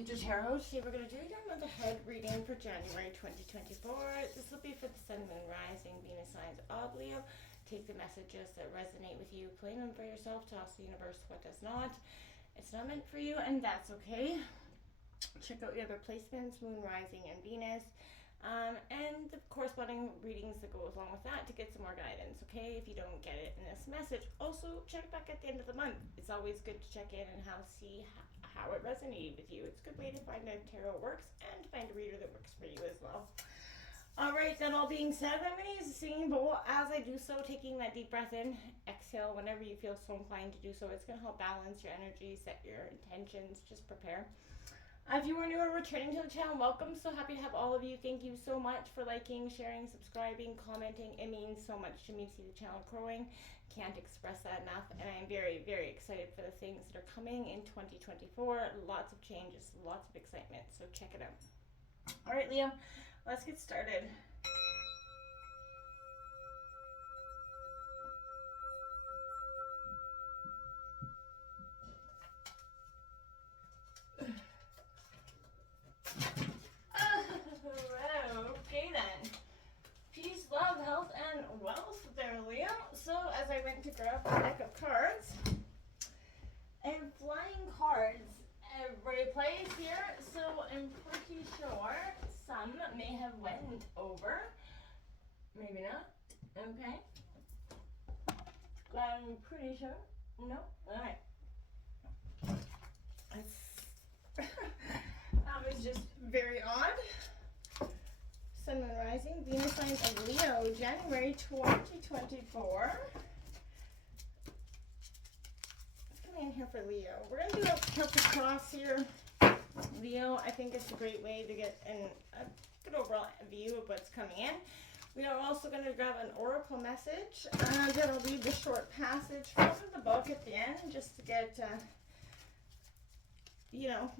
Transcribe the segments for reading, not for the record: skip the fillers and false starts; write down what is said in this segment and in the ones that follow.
Future Tarot. Today we're going to do your month ahead reading for January 2024. This will be for the Sun, Moon, Rising, Venus signs of Leo. Take the messages that resonate with you, claim them for yourself, toss the universe what does not. It's not meant for you, and that's okay. Check out the other placements, Moon, Rising, and Venus. And the corresponding readings that go along with that to get some more guidance, okay? If you don't get it in this message, also check back at the end of the month. It's always good to check in and see how it resonated with you. It's a good way to find out if tarot works and to find a reader that works for you as well. All right, then all being said, I'm going to use the singing bowl. As I do so, taking that deep breath in, exhale whenever you feel so inclined to do so. It's going to help balance your energy, set your intentions, just prepare. If you are new or returning to the channel, welcome. So happy to have all of you. Thank you so much for liking, sharing, subscribing, commenting. It means so much to me to see the channel growing. Can't express that enough. And I am very, very excited for the things that are coming in 2024. Lots of changes, lots of excitement. So check it out. All right, Leo, let's get started. Okay then. Peace, love, health, and wealth there, Leo. So as I went to grab a deck of cards, and flying cards every place here, so I'm pretty sure some may have went over. Maybe not. Okay. I'm pretty sure. No? Alright. That was just very odd. Sun, Moon, Rising, Venus signs of Leo, January 2024. Let's come in here for Leo. We're going to do a couple cross here. Leo, I think it's a great way to get a good overall view of what's coming in. We are also going to grab an oracle message. Then I'll read the short passage from the book at the end just to get, you know,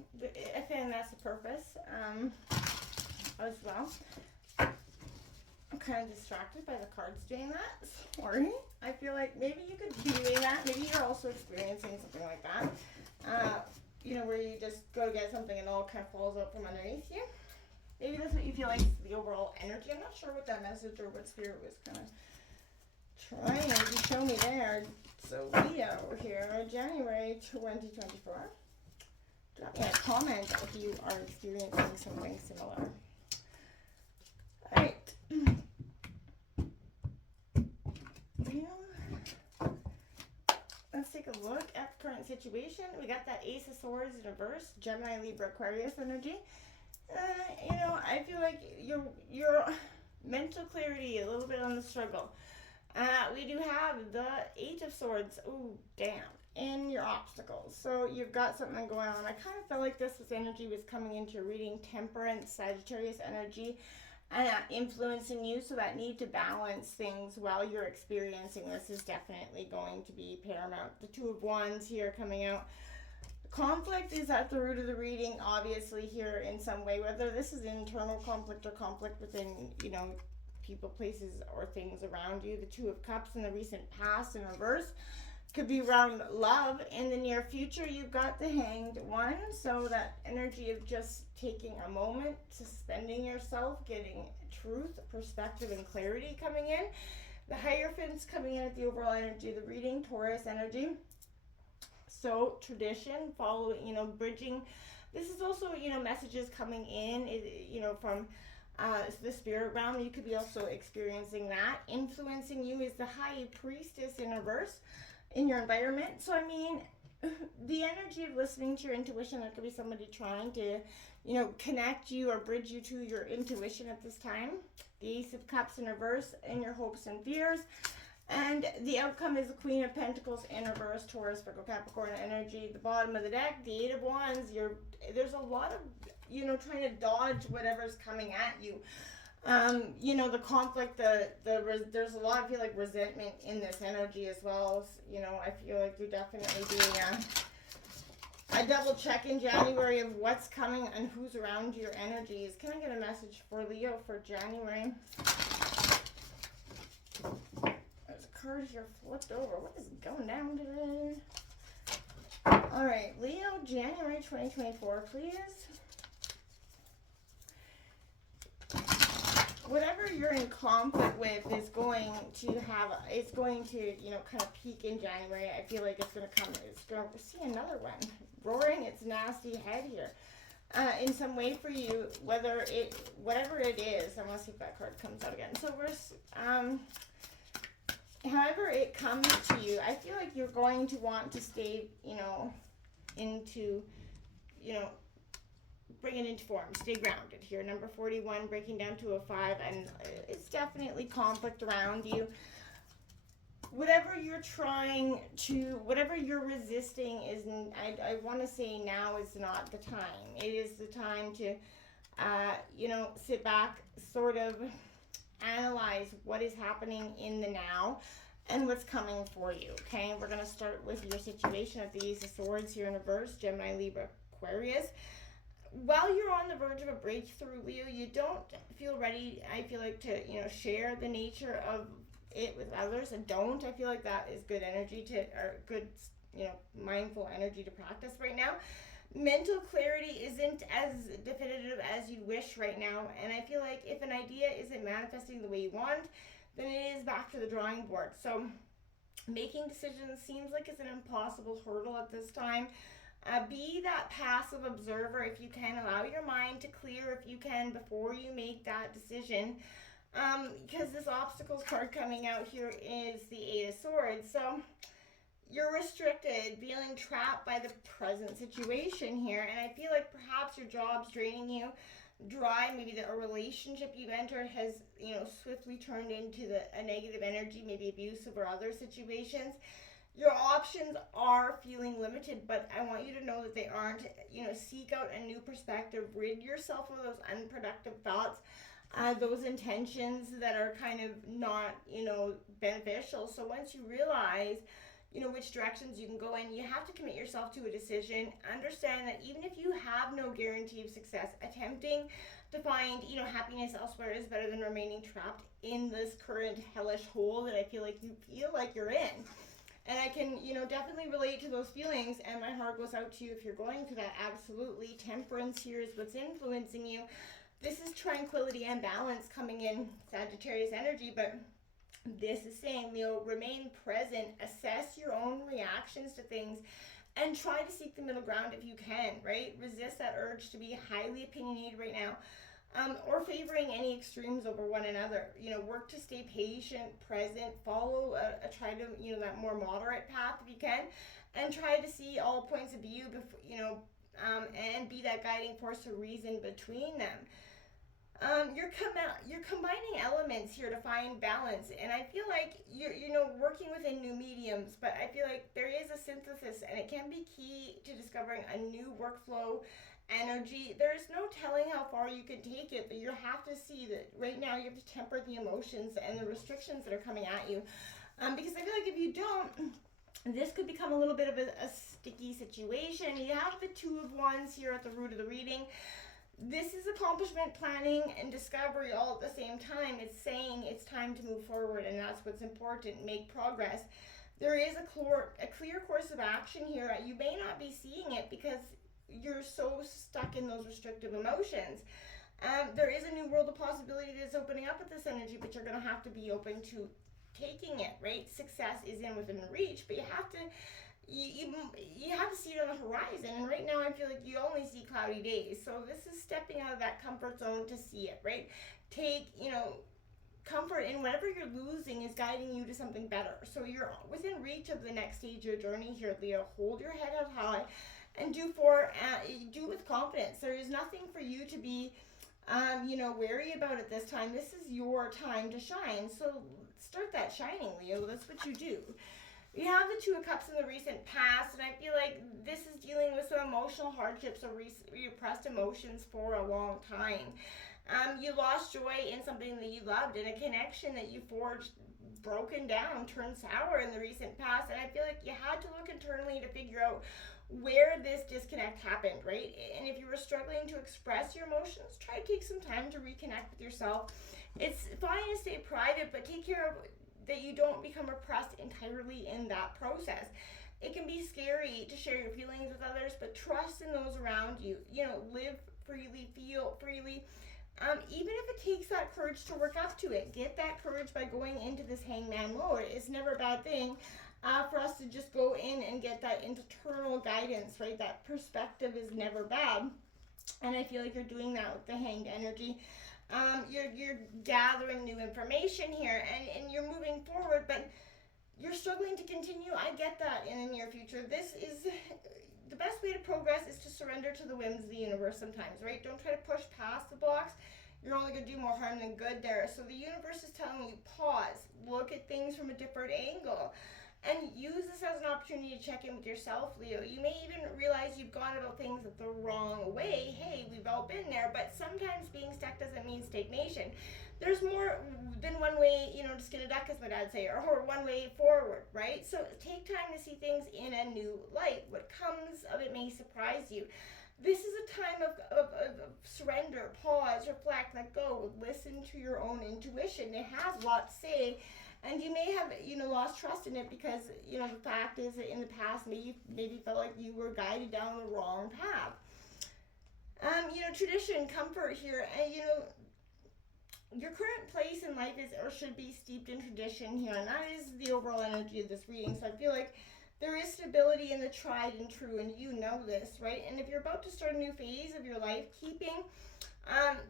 I think that's the purpose as well. I'm kind of distracted by the cards doing that. Sorry. I feel like maybe you could be doing that. Maybe you're also experiencing something like that. You know, where you just go to get something and it all kind of falls out from underneath you. Maybe that's what you feel like is the overall energy. I'm not sure what that message or what spirit was kind of trying to show me there. So Leo here, January 2024. Drop me a comment if you are experiencing something similar. Alright. Let's take a look at the current situation. We got that Ace of Swords in reverse, Gemini, Libra, Aquarius energy. You know, I feel like your mental clarity, a little bit on the struggle. We do have the Eight of Swords, ooh, damn, in your obstacles. So you've got something going on. I kind of felt like this energy was coming into your reading, Temperance, Sagittarius energy, influencing you. So that need to balance things while you're experiencing this is definitely going to be paramount. The Two of Wands here coming out. Conflict is at the root of the reading, obviously, here in some way, whether this is internal conflict or conflict within, you know, people, places, or things around you. The Two of Cups in the recent past in reverse could be around love. In the near future, you've got the Hanged One, so that energy of just taking a moment, suspending yourself, getting truth, perspective, and clarity coming in. The Hierophants coming in at the overall energy of the reading, Taurus energy. So tradition, following, you know, bridging. This is also, you know, messages coming in, you know, from the spirit realm. You could be also experiencing that. Influencing you is the High Priestess in reverse in your environment. So, I mean, the energy of listening to your intuition, there could be somebody trying to, you know, connect you or bridge you to your intuition at this time. The Ace of Cups in reverse in your hopes and fears. And the outcome is the Queen of Pentacles in reverse, Taurus, Virgo, Capricorn energy. The bottom of the deck, the Eight of Wands. There's a lot of, you know, trying to dodge whatever's coming at you. You know, the conflict, there's a lot, I feel like, resentment in this energy as well. You know, I feel like you're definitely doing a double check in January of what's coming and who's around your energies. Can I get a message for Leo for January? There's a card here flipped over. What is going down today? All right, Leo, January 2024, please. Whatever you're in conflict with is going to kind of peak in January. I feel like it's going to see another one roaring its nasty head here. In some way for you, whatever it is. I want to see if that card comes out again. So however it comes to you, I feel like you're going to want to stay, bring it into form, stay grounded here. Number 41, breaking down to a 5, and it's definitely conflict around you. Whatever you're resisting I want to say now is not the time. It is the time to, sit back, sort of analyze what is happening in the now and what's coming for you, okay? We're going to start with your situation at the Ace of Swords here in reverse, Gemini, Libra, Aquarius. While you're on the verge of a breakthrough, Leo, you don't feel ready, I feel like, to, share the nature of it with others. And I feel like that is good energy good, mindful energy to practice right now. Mental clarity isn't as definitive as you wish right now. And I feel like if an idea isn't manifesting the way you want, then it is back to the drawing board. So making decisions seems like it's an impossible hurdle at this time. Be that passive observer if you can. Allow your mind to clear if you can before you make that decision. Because this obstacles card coming out here is the Eight of Swords. So you're restricted, feeling trapped by the present situation here. And I feel like perhaps your job's draining you dry. Maybe a relationship you've entered has, swiftly turned into a negative energy, maybe abusive or other situations. Your options are feeling limited, but I want you to know that they aren't. Seek out a new perspective. Rid yourself of those unproductive thoughts, those intentions that are kind of not, beneficial. So once you realize, which directions you can go in, you have to commit yourself to a decision. Understand that even if you have no guarantee of success, attempting to find, happiness elsewhere is better than remaining trapped in this current hellish hole that I feel like you're in. And I can, definitely relate to those feelings, and my heart goes out to you if you're going through that. Absolutely. Temperance here is what's influencing you. This is tranquility and balance coming in Sagittarius energy, but this is saying, Leo, remain present, assess your own reactions to things, and try to seek the middle ground if you can, right? Resist that urge to be highly opinionated right now. Or favoring any extremes over one another. Work to stay patient, present, follow try to, that more moderate path if you can, and try to see all points of view, and be that guiding force of reason between them. You're combining elements here to find balance, and I feel like you're working within new mediums, but I feel like there is a synthesis, and it can be key to discovering a new workflow energy. There's no telling how far you can take it, but you have to see that right now you have to temper the emotions and the restrictions that are coming at you, because I feel like if you don't, this could become a little bit of a sticky situation. You have the Two of Wands here at the root of the reading. This is accomplishment, planning, and discovery all at the same time. It's saying it's time to move forward, and that's what's important. Make progress. There is a clear course of action here. You may not be seeing it because you're so stuck in those restrictive emotions. There is a new world of possibility that's opening up with this energy, but you're going to have to be open to taking it, right? Success is within reach, but you have to see it on the horizon. And right now I feel like you only see cloudy days. So this is stepping out of that comfort zone to see it, right? Take, comfort in whatever you're losing is guiding you to something better. So you're within reach of the next stage of your journey here, Leo. Hold your head up high and do with confidence. There is nothing for you to be wary about at this time. This is your time to shine. So start that shining, Leo. That's what you do. We have the Two of Cups in the recent past, and I feel like this is dealing with some emotional hardships or repressed emotions for a long time. You lost joy in something that you loved, and a connection that you forged broken down, turned sour in the recent past, and I feel like you had to look internally to figure out where this disconnect happened, right? And if you were struggling to express your emotions, try to take some time to reconnect with yourself. It's fine to stay private, but take care of that you don't become repressed entirely in that process. It can be scary to share your feelings with others, but trust in those around you. Live freely, feel freely. Even if it takes that courage to work up to it, get that courage by going into this hangman mode. It's never a bad thing for us to just go in and get that internal guidance, right? That perspective is never bad. And I feel like you're doing that with the hanged energy. You're gathering new information here, and you're moving forward, but you're struggling to continue. I get that in the near future. This is the best way to progress is to surrender to the whims of the universe sometimes, right? Don't try to push past the blocks. You're only going to do more harm than good there. So the universe is telling you, pause, look at things from a different angle, and use this as an opportunity to check in with yourself, Leo. You may even realize you've gone about things the wrong way. Hey, we've all been there, but sometimes being stuck doesn't mean stagnation. There's more than one way, to skin a duck, as my dad say, or one way forward, right? So take time to see things in a new light. What comes of it may surprise you. This is a time of surrender, pause, reflect, let go, listen to your own intuition. It has a lot to say. And you may have, lost trust in it because, the fact is that in the past, maybe felt like you were guided down the wrong path. Tradition, comfort here, and, your current place in life is or should be steeped in tradition here, and that is the overall energy of this reading. So I feel like there is stability in the tried and true, and you know this, right? And if you're about to start a new phase of your life, keeping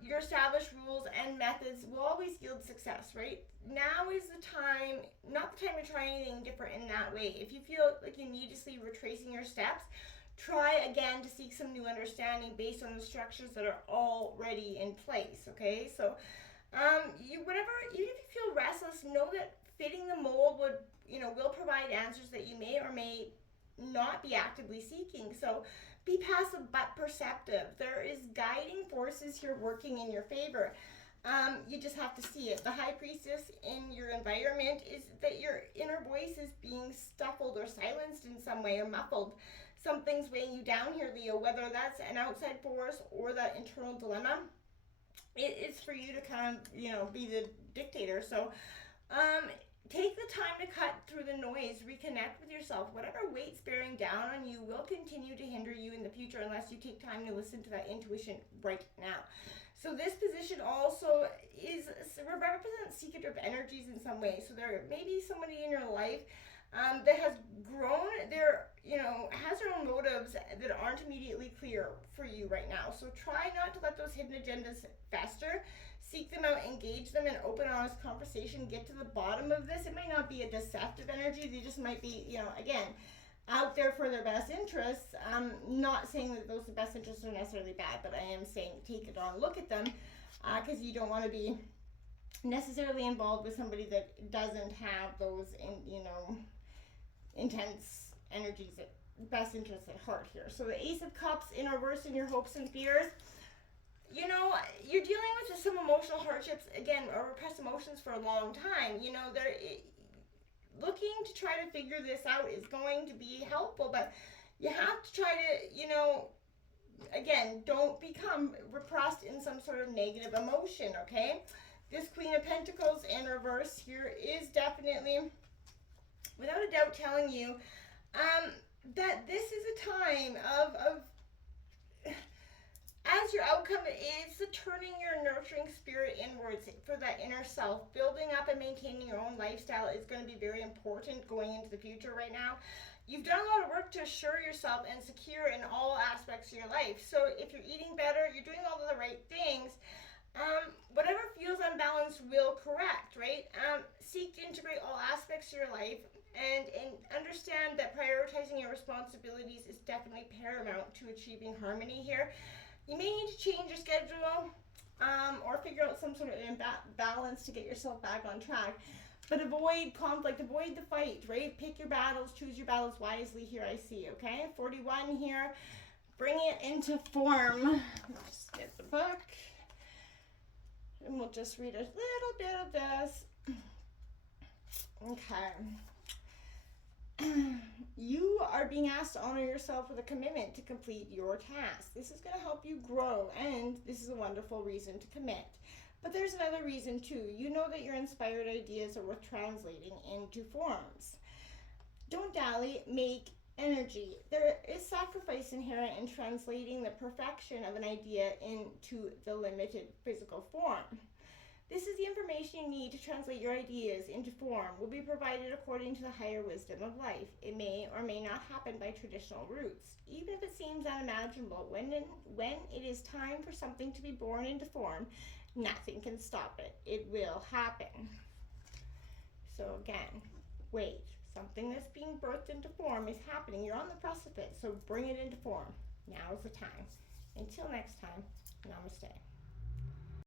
your established rules and methods will always yield success, right? Now is the time, not the time to try anything different in that way. If you feel like you need to see retracing your steps, try again to seek some new understanding based on the structures that are already in place, okay? So, even if you feel restless, know that fitting the mold will provide answers that you may or may not be actively seeking. So, be passive but perceptive. There is guiding forces here working in your favor. You just have to see it. The High Priestess in your environment is that your inner voice is being stifled or silenced in some way or muffled. Something's weighing you down here, Leo, whether that's an outside force or that internal dilemma. It's for you to kind of, be the dictator. So, take the time to cut through the noise, reconnect with yourself. Whatever weight's bearing down on you will continue to hinder you in the future unless you take time to listen to that intuition right now. So this position also represents secretive energies in some way. So there may be somebody in your life that has grown, has their own motives that aren't immediately clear for you right now. So try not to let those hidden agendas fester. Seek them out, engage them in open, honest conversation. Get to the bottom of this. It might not be a deceptive energy. They just might be, again, out there for their best interests. I'm not saying that those best interests are necessarily bad, but I am saying take it on, look at them, because you don't want to be necessarily involved with somebody that doesn't have those, intense energies, best interests at heart here. So the Ace of Cups in reverse in your hopes and fears. You're dealing with some emotional hardships, again, or repressed emotions for a long time. They're looking to try to figure this out is going to be helpful, but you have to try to, again, don't become repressed in some sort of negative emotion, okay? This Queen of Pentacles in reverse here is definitely, without a doubt, telling you that this is a time of as your outcome is turning your nurturing spirit inwards for that inner self. Building up and maintaining your own lifestyle is going to be very important going into the future right now. You've done a lot of work to assure yourself and secure in all aspects of your life. So if you're eating better, you're doing all of the right things, whatever feels unbalanced will correct, right? Seek to integrate all aspects of your life and understand that prioritizing your responsibilities is definitely paramount to achieving harmony here. You may need to change your schedule or figure out some sort of balance to get yourself back on track. But avoid conflict, avoid the fight, right? Pick your battles, choose your battles wisely here, I see, okay? 41 here. Bring it into form. Let's get the book. And we'll just read a little bit of this. Okay. You are being asked to honor yourself with a commitment to complete your task. This is going to help you grow, and this is a wonderful reason to commit. But there's another reason too. You know that your inspired ideas are worth translating into forms. Don't dally, make energy. There is sacrifice inherent in translating the perfection of an idea into the limited physical form. This is the information you need to translate your ideas into form, will be provided according to the higher wisdom of life. It may or may not happen by traditional routes. Even if it seems unimaginable, when it is time for something to be born into form, nothing can stop it. It will happen. So again, wait. Something that's being birthed into form is happening. You're on the precipice, so bring it into form. Now is the time. Until next time, namaste.